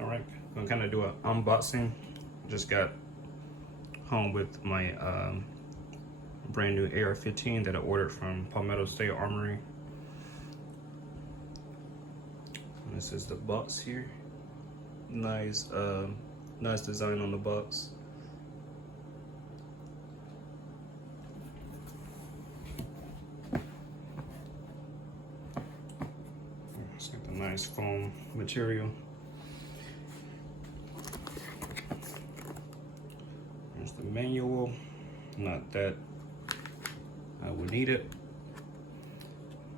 All right, I'm gonna kind of do an unboxing. Just got home with my brand new AR-15 that I ordered from Palmetto State Armory. And this is the box here. Nice, nice design on the box. It's got the nice foam material. There's the manual. Not that I would need it.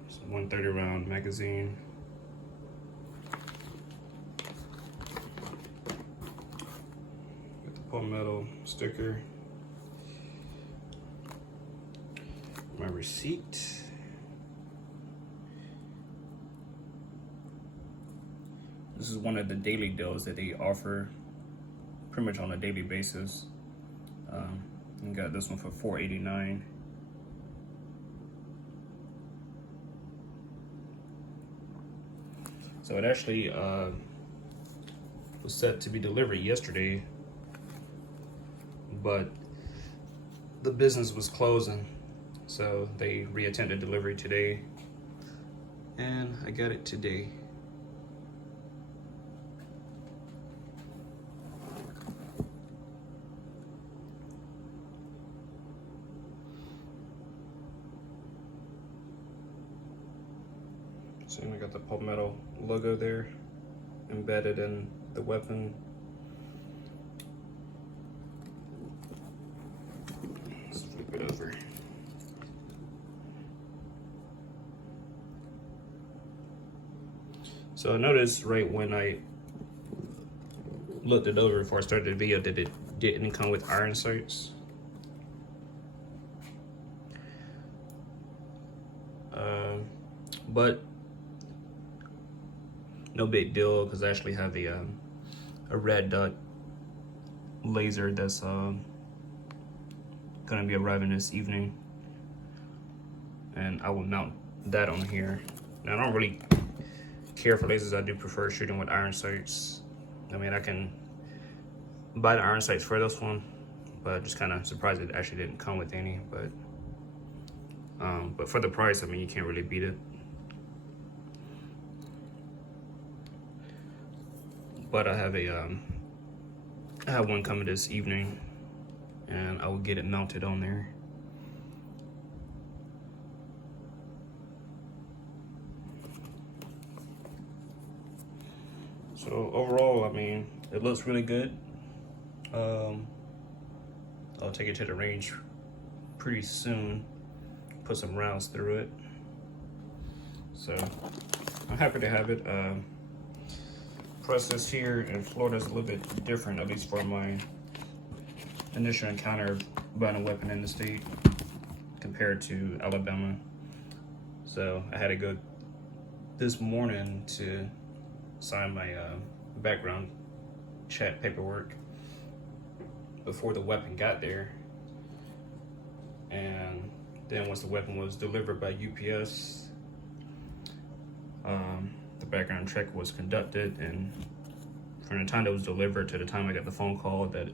It's a 130 round magazine. Got the Palmetto sticker. My receipt. This is one of the daily deals that they offer pretty much on a daily basis. You got this one for $4.89. So it actually was set to be delivered yesterday, but the business was closing, so they reattended delivery today, and I got it today. So we got the Palmetto logo there embedded in the weapon. Let's flip it over. So I noticed right when I looked it over before I started the video that it didn't come with iron sights. But no big deal, because I actually have a red dot laser that's gonna be arriving this evening, and I will mount that on here. Now, I don't really care for lasers. I do prefer shooting with iron sights. I mean, I can buy the iron sights for this one, but just kind of surprised it actually didn't come with any. But for the price, I mean, you can't really beat it. But I have one coming this evening, and I will get it mounted on there. So overall, I mean, it looks really good. I'll take it to the range pretty soon, put some rounds through it. So I'm happy to have it. Process here in Florida is a little bit different, at least for my initial encounter of buying a weapon in the state compared to Alabama. So I had to go this morning to sign my background check paperwork before the weapon got there. And then once the weapon was delivered by UPS, the background check was conducted, and from the time that was delivered to the time I got the phone call that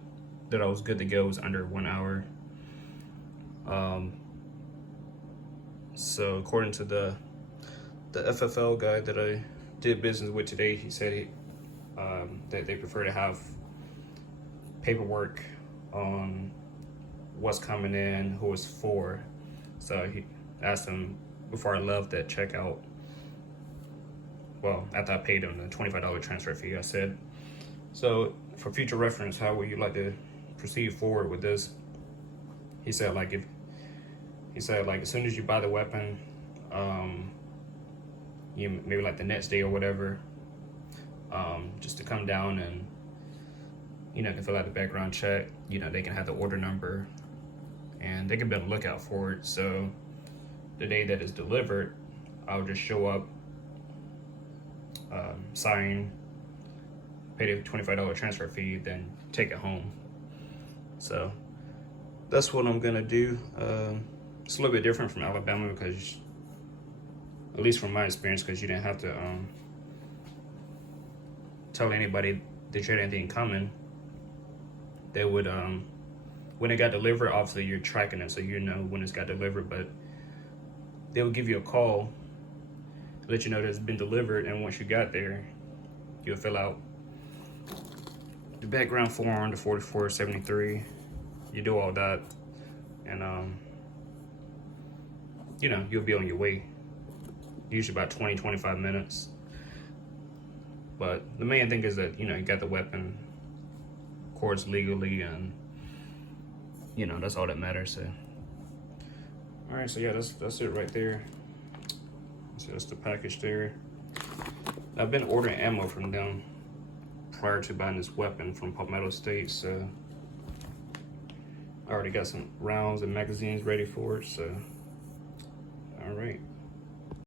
I was good to go was under 1 hour. So according to the FFL guy that I did business with today, he said that they prefer to have paperwork on what's coming in, who it's for. So he asked him before I left at checkout, well, after I paid him the $25 transfer fee, I said, so for future reference, how would you like to proceed forward with this? He said like as soon as you buy the weapon, you maybe like the next day or whatever, just to come down and can fill out the background check. They can have the order number, and they can be on the lookout for it. So the day that it's delivered, I'll just show up, sign, pay the $25 transfer fee, then take it home. So that's what I'm gonna do. It's a little bit different from Alabama because, at least from my experience, because you didn't have to tell anybody they had anything coming, they would when it got delivered, obviously you're tracking it so you know when it's got delivered, but they would give you a call, let you know that it's been delivered, and once you got there, you'll fill out the background form, the 4473. You do all that, and you know, you'll be on your way. Usually about 20-25 minutes. But the main thing is that, you know, you got the weapon, of course, legally, and you know, that's all that matters. So, all right, so yeah, that's it right there. So that's the package there. I've been ordering ammo from them prior to buying this weapon from Palmetto State, so I already got some rounds and magazines ready for it. So, all right.